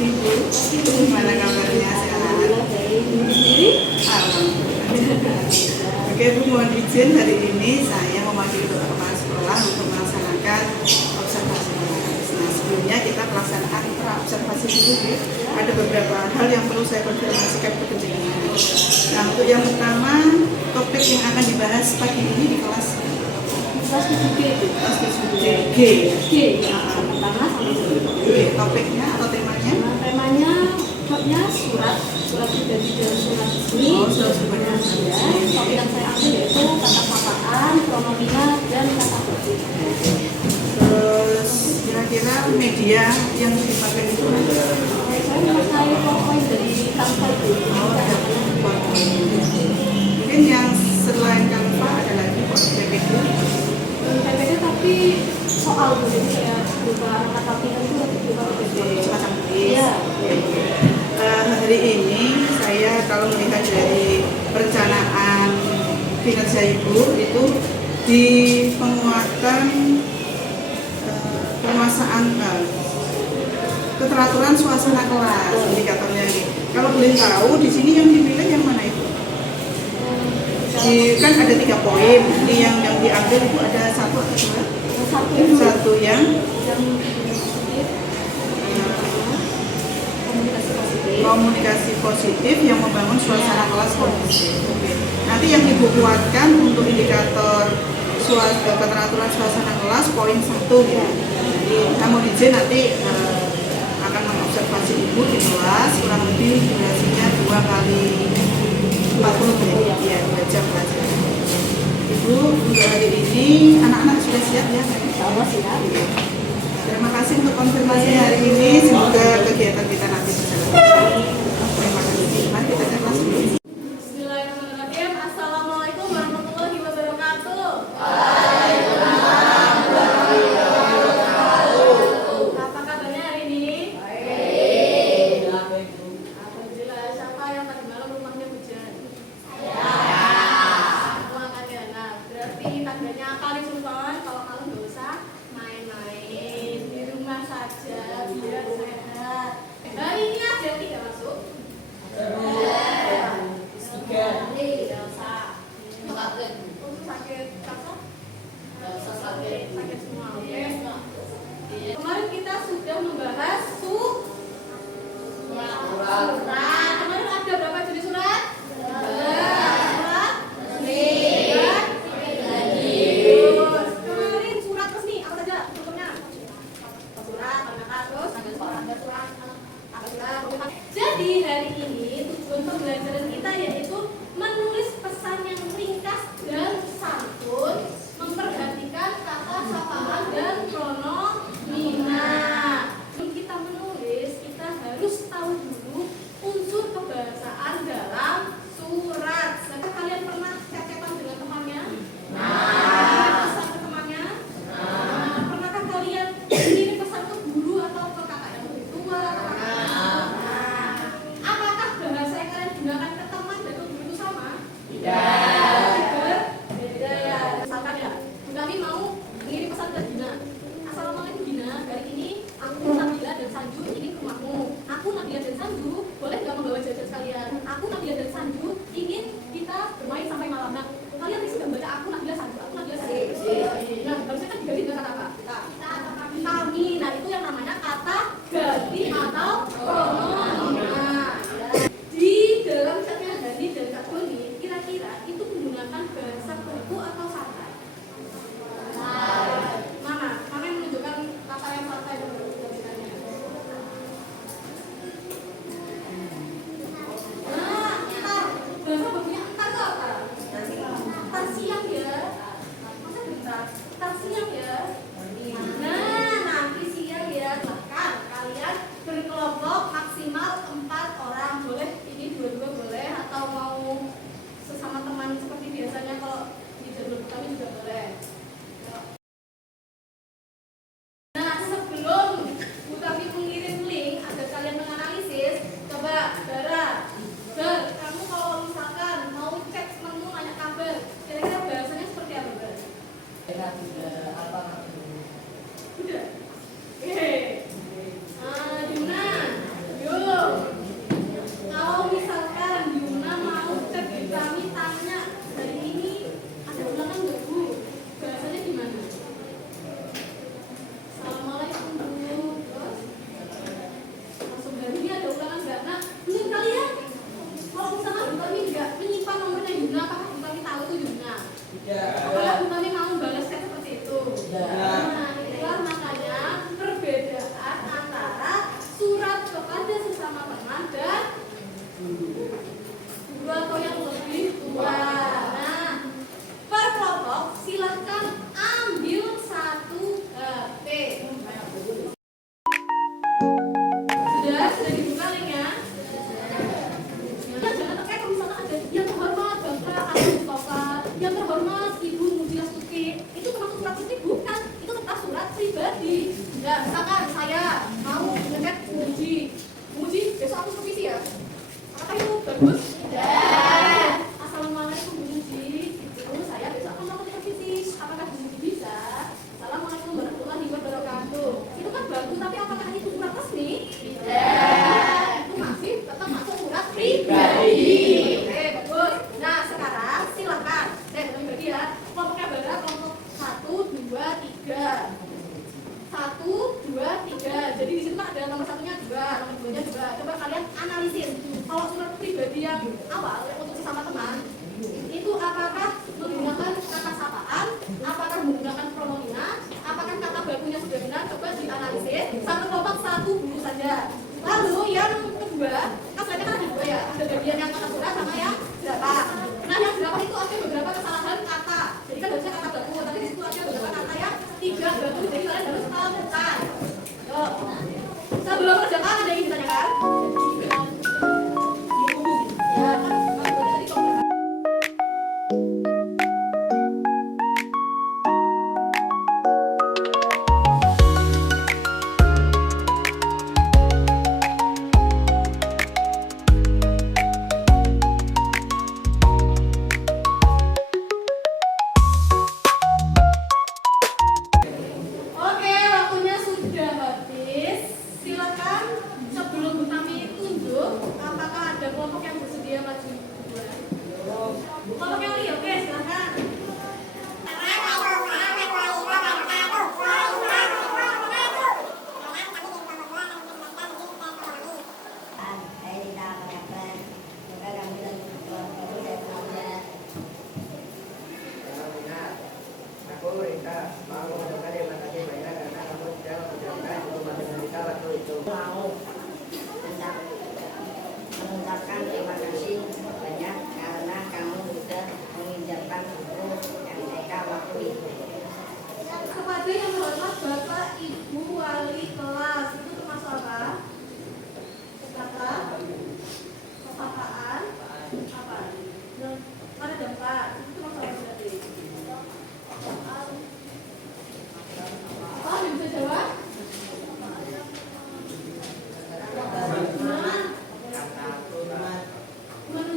pagi Bu. Gimana kabarnya? Sehat? Oke Bu, mohon izin hari ini saya mewakili kepala sekolah untuk melaksanakan observasi kelas. Nah, sebelumnya kita pelaksanaan pra-observasi dulu Bu. Ada beberapa hal yang perlu saya konfirmasikan ke penjelasan. Nah, untuk yang pertama, topik yang akan dibahas pagi ini di kelas 7G. kelas 7G. Pertama sampai 7G. Topiknya atau temanya? Temanya surat pribadi dan surat resmi. Surat pribadi. Topik yang saya ambil yaitu kata sapaan, pronomina, dan kata kunci. Terus kira-kira media yang dipakai itu Saya memakai PowerPoint dari Canva itu. mungkin yang selain Canva ada lagi PPT. PPT tapi soal jadi saya buka kata pintar itu buka PPT. Semacam Iya. Hari ini saya kalau melihat dari perencanaan kinerja Ibu itu di penguatan penguasaan keteraturan suasana kelas indikatornya ini. Kalau boleh tahu di sini yang dipilih yang mana itu? Kan ada 3 poin. Ini yang diambil itu ada 1 atau 2? Satu yang komunikasi positif yang membangun suasana kelas kondusif. Nanti yang Ibu kuatkan untuk indikator keteraturan suasana kelas poin 1 ya. Jadi kamu izin nanti akan mengobservasi Ibu di kelas kurang lebih durasinya 2 kali 40 menit ya, 2 jam pelajaran. Ibu untuk hari ini anak-anak sudah siap ya? Sama siap. Terima kasih untuk konfirmasi hari ini. Semoga kegiatan kita nanti berjalan. Terima kasih. Mari kita ke kelas dulu. Bismillahirrahmanirrahim. Assalamualaikum warahmatullahi wabarakatuh. Apa kabarnya hari ini? Baik. Alhamdulillah. Siapa yang tadi malam rumahnya hujan? Makanya, nah berarti tandanya apa nih Sultan? Kalau malam nggak usah main-main di rumah saja biar sehat. Hari ini ada 3 masuk. Tidak usah. Untuk sakit kakak? Sakit semua. Oke. Kemarin kita sudah membahas surat. Kemarin ada berapa jenis surat? Surat kemarin surat resmi apa saja contohnya? Surat, terus ada surat. Jadi hari ini tujuan pembelajaran kita yaitu menulis pesan yang ringkas dan santun, memperhatikan kata sapaan dan pronomina. Kita menulis, kita harus tahu dulu unsur kebahasaan dalam surat. Apakah kalian pernah cecetan dengan temannya? Pesan ke temannya? Pernahkah kalian kirim pesan ke guru atau ke kakak yang lebih tua? Apakah bahasa yang kalian gunakan ke teman dan ke guru itu sama? Beda ya. Misalkan ya, kami mau mengirim pesan ke Dina. Assalamualaikum Dina, hari ini aku Nabila dan Sanju ingin ke rumahmu. Aku Nabila dan Sanju, boleh nggak membawa jajan sekalian? Aku Nabila dan Sanju ingin kita bermain sampai malam. Nah, kalian bisa nggak baca aku Nabila Sanju, aku Nabila Sanju. Nah, harusnya kan diganti dengan kata apa? Kami. Nah, itu yang namanya kata ganti atau pronomina. Di dalam chatnya Hani dan Kak Doni, kira-kira itu menggunakan bahasa baku atau santai? Mana yang menunjukkan kata yang santai dan baku? Nah, bahasa bakunya entar itu apa? Entar siang ya. Masa bentar? Entar siang ya. Nah, nanti siang ya. Bahkan kalian berkelompok maksimal 4 orang. Boleh ini 2-2 boleh atau mau sesama teman seperti biasanya kalau di jadwal kami juga boleh. Nah, sebelum Bu Tami mengirim link agar kalian menganalisis, coba kamu kalau misalkan mau cek menu nanya kabar, kira-kira bahasanya seperti apa, Bar? Udah. Gimana? Ya, misalkan saya mau ngecek Bu Muji, besok aku supervisi ya. Apakah itu bagus? Ya. Assalamualaikum Bu Muji. Itu saya besok akan melakukan supervisi. Apakah Bu Muji bisa? Assalamualaikum warahmatullahi wabarakatuh. Itu kan bagus, tapi apakah itu surat resmi? Tidak. Itu masih tetap masuk surat pribadi. Oke, bagus. Nah, sekarang silakan. Saya bukan pribadi ya. Kelompoknya berapa? Kelompok 1, 2, 3. 1, 2, 3. Jadi di situ kan ada nomor satunya 2, nomor 2-nya 2. Coba kalian analisis. Kalau surat pribadi yang awal untuk sesama teman, itu apakah menggunakan kata sapaan, apakah menggunakan pronomina, apakah kata bakunya sudah benar? Coba dianalisis. Satu kelompok 1 dulu saja. Lalu yang kedua, kan sebenarnya kan ada 2 ya. Ada bagian yang kata surat sama yang berapa. Nah, yang berapa itu ada beberapa kesalahan kata. Jadi kan harusnya kata baku, tapi di situ ada beberapa kata yang tidak baku. Jadi kalian harus temukan. Yuk. Sebelum kerjakan ada yang ditanyakan? Ya, kan tadi kalau Oke, waktunya sudah habis. Silakan sebelum Bu Tami tunjuk, apakah ada kelompok yang bersedia maju? Kelompok yang lain, oke, silakan. Aku minta mau mengenai materi bayar karena kamu tidak mengerjakan itu matematika waktu itu. Mau mengucapkan terima kasih banyak karena kamu sudah meminjamkan buku yang TK waktu itu. Kepada yang terhormat Bapak Ibu Wali kelas, itu termasuk apa? Kata, kesapaan, apa? Dan ada dampak, itu termasuk apa berarti? Apa yang bisa jawab? Teman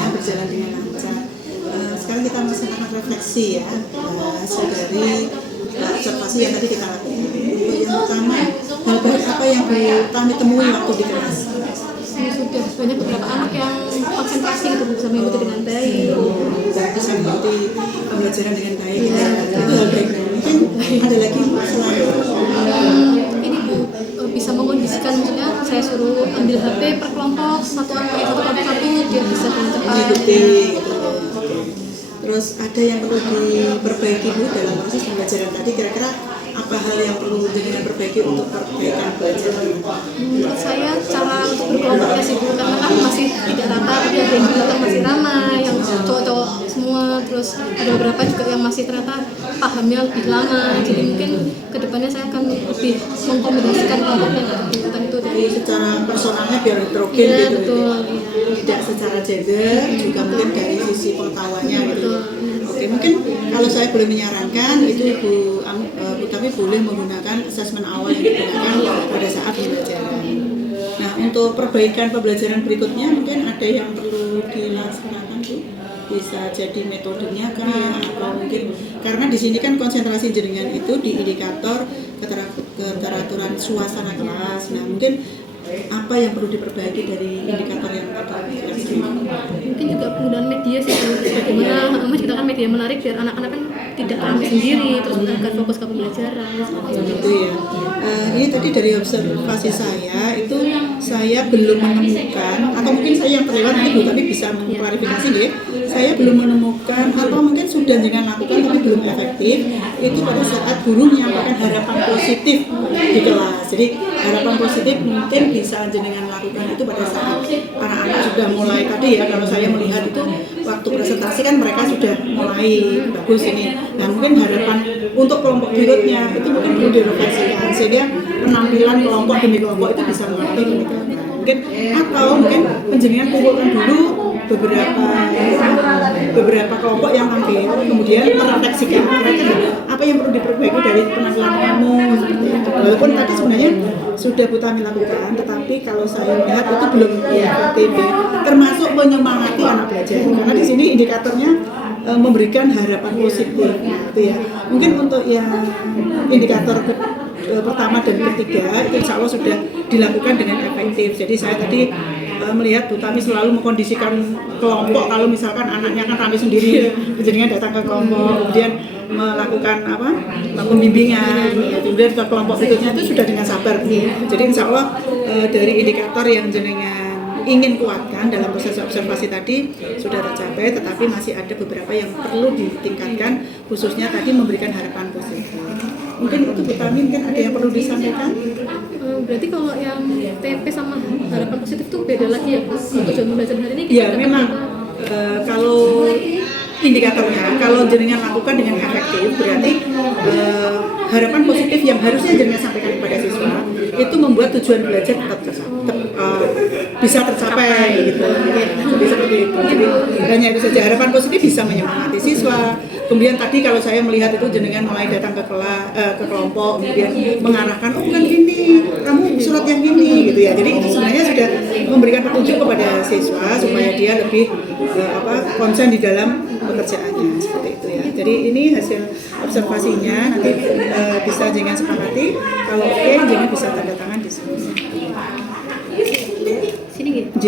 semuanya berjalan dengan lancar. Sekarang kita melaksanakan refleksi ya, hasil dari observasi yang tadi kita lakukan. Untuk yang pertama, hal baik apa yang kami temui waktu di kelas? Sudah banyak beberapa anak yang konsentrasi gitu, bisa mengikuti dengan baik. Bisa mengikuti pembelajaran dengan baik. Itu hal baik. Mungkin ada lagi selain Ini Bu, bisa mengkondisikan, maksudnya saya suruh ambil HP per kelompok, satu kelompok satu, dia bisa dengan cepat. mengikuti gitu. Terus ada yang perlu diperbaiki Bu dalam proses pembelajaran tadi, kira-kira apa hal yang perlu jenengan perbaiki untuk perbaikan pelajaran? Menurut saya cara untuk berkelompoknya sih Bu, karena kan masih tidak rata, tapi ada yang belakang masih ramai, yang cowok-cowok semua, terus ada beberapa juga yang masih ternyata pahamnya lebih lama, jadi mungkin kedepannya saya akan lebih mengkombinasikan kelompok yang ada tingkatan itu dari Secara personalnya biar heterogen iya, gitu. betul. Tidak secara gender, juga mungkin dari sisi pengetahuannya gitu. Oke, mungkin kalau saya boleh menyarankan itu Bu Tami boleh menggunakan asesmen awal yang digunakan pada saat pembelajaran. Nah, untuk perbaikan pembelajaran berikutnya mungkin ada yang perlu dilaksanakan Bu. Bisa jadi metodenya kah, atau mungkin karena di sini kan konsentrasi jenengan itu di indikator keteraturan suasana kelas. Nah, mungkin apa yang perlu diperbaiki dari indikator yang tadi? Mungkin juga penggunaan media sih Bu. Bagaimana kita kan media menarik biar anak-anak kan tidak ramai sendiri, terus agar fokus ke pembelajaran Gitu ya. Ini tadi dari observasi saya itu saya belum menemukan, atau mungkin saya yang terlewat nanti Bu tapi bisa mengklarifikasi deh. Saya belum menemukan atau mungkin sudah jangan lakukan tapi belum efektif itu pada saat guru menyampaikan harapan positif di kelas. Jadi harapan positif mungkin bisa jenengan lakukan itu pada saat anak-anak sudah mulai tadi ya, kalau saya melihat itu waktu presentasi kan mereka sudah mulai bagus ini. Nah mungkin harapan untuk kelompok berikutnya itu mungkin perlu direfleksikan sehingga penampilan kelompok demi kelompok itu bisa mengerti gitu. Mungkin atau mungkin penjenengan kumpulkan dulu beberapa kelompok yang tampil, kemudian merefleksikan kira-kira apa yang perlu diperbaiki dari penampilan kamu seperti itu. Walaupun tadi sebenarnya sudah Bu Tami lakukan, tetapi kalau saya lihat itu belum efektif, termasuk menyemangati anak belajar. Karena di sini indikatornya memberikan harapan positif, gitu ya. Mungkin untuk yang indikator pertama dan ketiga itu insya Allah sudah dilakukan dengan efektif. Jadi saya tadi melihat Bu Tami selalu mengkondisikan kelompok. Kalau misalkan anaknya kan ramai sendiri, kemudian datang ke kelompok, kemudian melakukan pembimbingan, kemudian ke kelompok berikutnya itu sudah dengan sabar. Jadi insya Allah dari indikator yang jenengan ingin kuatkan dalam proses observasi tadi sudah tercapai, tetapi masih ada beberapa yang perlu ditingkatkan, khususnya tadi memberikan harapan positif. Mungkin itu Bu Tami, mungkin ada yang perlu disampaikan? Berarti kalau yang TP sama harapan positif itu beda lagi ya untuk tujuan pembelajaran hari ini? Ya memang kalau indikatornya, kalau jenengan lakukan dengan efektif berarti harapan positif yang harusnya jenengan sampaikan kepada siswa itu membuat tujuan belajar tetap bisa tercapai gitu. Jadi seperti itu. Jadi hanya itu saja, harapan positif bisa menyemangati siswa. Kemudian tadi kalau saya melihat itu jenengan mulai datang ke kelompok, kemudian mengarahkan, oh bukan gini, kamu surat yang gini gitu ya. Jadi itu sebenarnya sudah memberikan petunjuk kepada siswa supaya dia lebih konsen di dalam pekerjaannya seperti itu ya. Jadi ini hasil observasinya, nanti bisa jenengan sepakati. Kalau oke, jenengan bisa tanda tangan di sini. Sini gitu. J.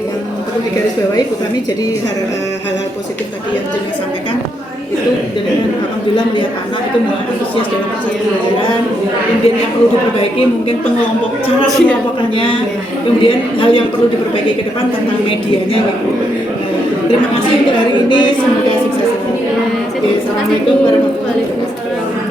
Yang perlu digarisbawahi Bu Tami, jadi hal-hal positif tadi yang jenengan sampaikan itu dengan alhamdulillah melihat anak itu antusias dalam proses pembelajaran. Kemudian yang perlu diperbaiki mungkin cara pengelompokannya. Kemudian hal yang perlu diperbaiki ke depan tentang medianya gitu. Terima kasih untuk hari ini, semoga sukses. Assalamualaikum warahmatullahi wabarakatuh.